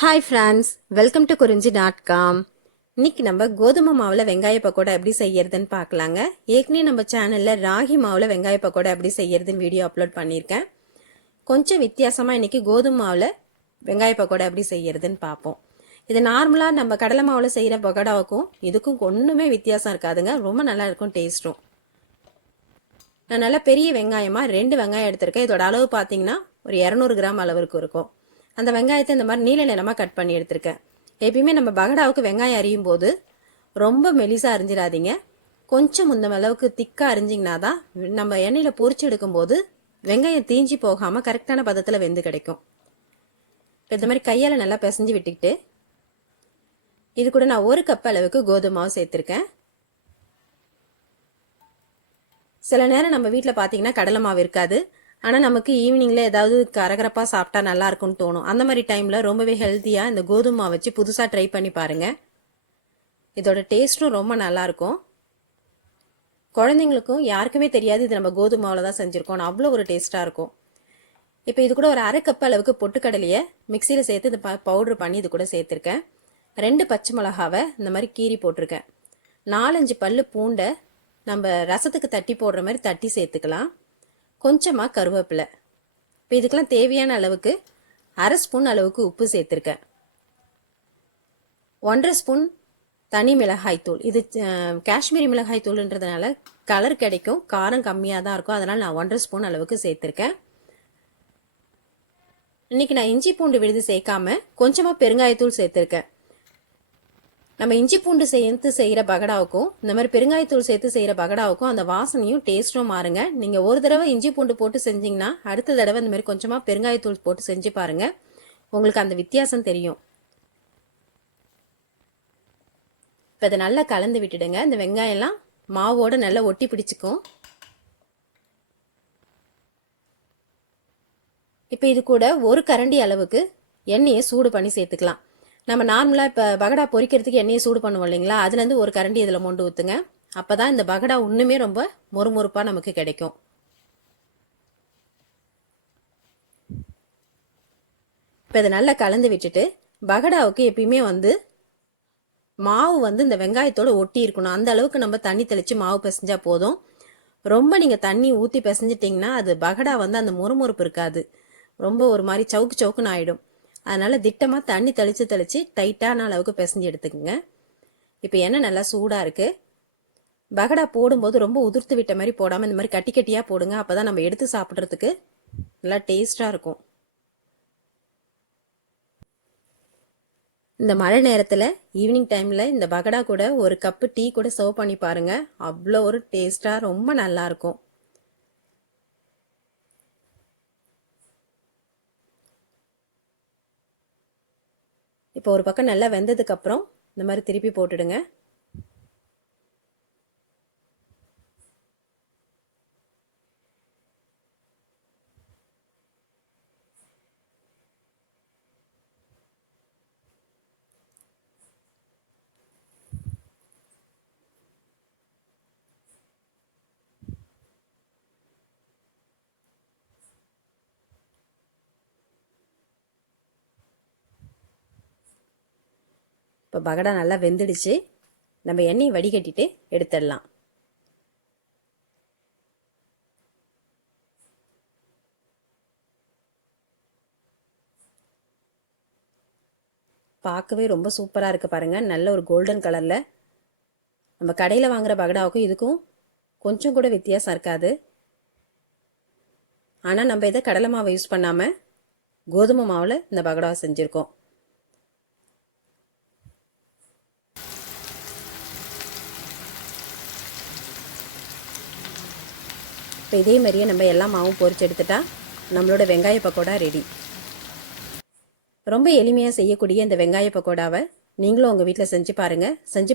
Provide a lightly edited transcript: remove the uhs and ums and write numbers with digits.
Hi friends, welcome to குறிஞ்சி.com. இன்னைக்கு நம்ம கோதுமை மாவில் வெங்காய பக்கோடா எப்படி செய்யறதுன்னு பார்க்கலாங்க. ஏற்கனவே நம்ம சேனலில் ராகி மாவில் வெங்காய பக்கோடா எப்படி செய்யறதுன்னு வீடியோ அப்லோட் பண்ணியிருக்கேன். கொஞ்சம் வித்தியாசமாக இன்னைக்கு கோதுமை மாவில் வெங்காய பக்கோடா எப்படி செய்யறதுன்னு பார்ப்போம். இது நார்மலாக நம்ம கடலை மாவில் செய்கிற பக்கோடாவுக்கும் இதுக்கும் ஒன்றுமே வித்தியாசம் இருக்காதுங்க. ரொம்ப நல்லா இருக்கும் டேஸ்ட்டும். நான் நல்லா பெரிய வெங்காயமாக 2 வெங்காயம் எடுத்திருக்கேன். இதோட அளவு பார்த்தீங்கன்னா ஒரு 200 கிராம் அளவுக்கு இருக்கும். அந்த வெங்காயத்தை இந்த மாதிரி நீல நிறமாக கட் பண்ணி எடுத்திருக்கேன். எப்பயுமே நம்ம பகடாவுக்கு வெங்காயம் அரியும் போது ரொம்ப மெலிசாக அரிஞ்சிடாதீங்க. கொஞ்சம் இந்த அளவுக்கு திக்காக அரிஞ்சிங்கன்னா தான் நம்ம எண்ணெயில் பொரிச்சு எடுக்கும்போது வெங்காயம் தீஞ்சி போகாமல் கரெக்டான பதத்தில் வெந்து கிடைக்கும். இப்போ இந்த மாதிரி கையால் நல்லா பிசைஞ்சு விட்டுக்கிட்டு இது கூட நான் 1 கப் அளவுக்கு கோதுமை மாவு சேர்த்துருக்கேன். சில நேரம் நம்ம வீட்டில் பார்த்தீங்கன்னா கடலை மாவு இருக்காது. ஆனால் நமக்கு ஈவினிங்கில் ஏதாவது கரகரப்பாக சாப்பிட்டா நல்லா இருக்கும்னு தோணும். அந்த மாதிரி டைமில் ரொம்பவே ஹெல்த்தியாக இந்த கோதுமை மாவு வச்சு புதுசாக ட்ரை பண்ணி பாருங்கள். இதோட டேஸ்ட்டும் ரொம்ப நல்லாயிருக்கும். குழந்தைங்களுக்கும் யாருக்குமே தெரியாது இது நம்ம கோதுமை மாவில் தான் செஞ்சுருக்கோம். அவ்வளோ ஒரு டேஸ்ட்டாக இருக்கும். இப்போ இது கூட ஒரு 1/2 கப் அளவுக்கு பொட்டுக்கடலையை மிக்சியில் சேர்த்து இது பவுட்ரு பண்ணி இது கூட சேர்த்துருக்கேன். 2 பச்சை மிளகாவை இந்த மாதிரி கீறி போட்டிருக்கேன். 4-5 பல்லு பூண்டை நம்ம ரசத்துக்கு தட்டி போடுற மாதிரி தட்டி சேர்த்துக்கலாம். கொஞ்சமாக கருவேப்பிலை. இப்போ இதுக்கெல்லாம் தேவையான அளவுக்கு 1/2 ஸ்பூன் அளவுக்கு உப்பு சேர்த்துருக்கேன். 1/2 ஸ்பூன் தனி மிளகாய் தூள். இது காஷ்மீரி மிளகாய் தூள்ன்றதுனால கலர் கிடைக்கும், காரம் கம்மியாக தான் இருக்கும். அதனால் நான் 1/2 ஸ்பூன் அளவுக்கு சேர்த்துருக்கேன். இன்னைக்கு நான் இஞ்சி பூண்டு விழுது சேர்க்காம கொஞ்சமாக பெருங்காயத்தூள் சேர்த்துருக்கேன். நம்ம இஞ்சி பூண்டு சேர்த்து செய்கிற பகடாவுக்கும் இந்த மாதிரி பெருங்காயத்தூள் சேர்த்து செய்கிற பகடாவுக்கும் அந்த வாசனையும் டேஸ்ட்டும் மாறுங்க. நீங்கள் ஒரு தடவை இஞ்சி பூண்டு போட்டு செஞ்சிங்கன்னா அடுத்த தடவை இந்த மாதிரி கொஞ்சமாக பெருங்காயத்தூள் போட்டு செஞ்சு பாருங்கள். உங்களுக்கு அந்த வித்தியாசம் தெரியும். இப்போ இதை நல்லா கலந்து விட்டுடுங்க. இந்த வெங்காயம்லாம் மாவோடு நல்லா ஒட்டி பிடிச்சிக்கும். இப்போ இது கூட 1 கரண்டி அளவுக்கு எண்ணெயை சூடு பண்ணி சேர்த்துக்கலாம். நம்ம நார்மலாக இப்போ பகடா பொரிக்கிறதுக்கு எண்ணெயை சூடு பண்ணுவோம் இல்லைங்களா, அதுலேருந்து 1 கரண்டி இதில் மொண்டு ஊற்றுங்க. அப்போ தான் இந்த பகடா இன்னுமே ரொம்ப மொறுமொறுப்பாக நமக்கு கிடைக்கும். இப்போ இதை நல்லா கலந்து விட்டுட்டு பகடாவுக்கு எப்பயுமே மாவு இந்த வெங்காயத்தோடு ஒட்டி இருக்கணும். அந்த அளவுக்கு நம்ம தண்ணி தெளித்து மாவு பிசைஞ்சா போதும். ரொம்ப நீங்கள் தண்ணி ஊற்றி பிசைஞ்சிட்டிங்கன்னா அது பகடா அந்த மொறுமொறுப்பு இருக்காது. ரொம்ப ஒரு மாதிரி சவுக்கு சவுக்குன்னு ஆகிடும். அதனால் திட்டமாக தண்ணி தெளித்து டைட்டான அளவுக்கு பிசைஞ்சு எடுத்துக்கோங்க. இப்போ எண்ணெய் நல்லா சூடாக இருக்குது. பகடா போடும்போது ரொம்ப உதிர்த்து விட்ட மாதிரி போடாமல் இந்த மாதிரி கட்டி கட்டியாக போடுங்க. அப்போ தான் நம்ம எடுத்து சாப்பிட்றதுக்கு நல்லா டேஸ்ட்டாக இருக்கும். இந்த மழை நேரத்தில் ஈவினிங் டைமில் இந்த பகடா கூட 1 கப்பு டீ கூட சர்வ் பண்ணி பாருங்கள். அவ்வளோ ஒரு டேஸ்ட்டாக ரொம்ப நல்லாயிருக்கும். இப்போ ஒரு பக்கம் நல்லா வெந்ததுக்கப்புறம் இந்த மாதிரி திருப்பி போட்டுடுங்க. இப்போ பகடா நல்லா வெந்துடுச்சு. நம்ம எண்ணெயை வடிகட்டிட்டு எடுத்துடலாம். பார்க்கவே ரொம்ப சூப்பராக இருக்குது பாருங்கள். நல்ல ஒரு கோல்டன் கலரில். நம்ம கடையில் வாங்குகிற பகடாவுக்கும் இதுக்கும் கொஞ்சம் கூட வித்தியாசம் இருக்காது. ஆனால் நம்ம இதை கடலை மாவை யூஸ் பண்ணாமல் கோதுமை மாவில் இந்த பகடாவை செஞ்சுருக்கோம். இப்போ இதே மாதிரியே நம்ம எல்லா மாவும் பொரிச்சு எடுத்துட்டா நம்மளோட வெங்காய பக்கோடா ரெடி. ரொம்ப எளிமையாக செய்யக்கூடிய இந்த வெங்காய பக்கோடாவை நீங்களும் உங்கள் வீட்டில் செஞ்சு பாருங்கள். செஞ்சு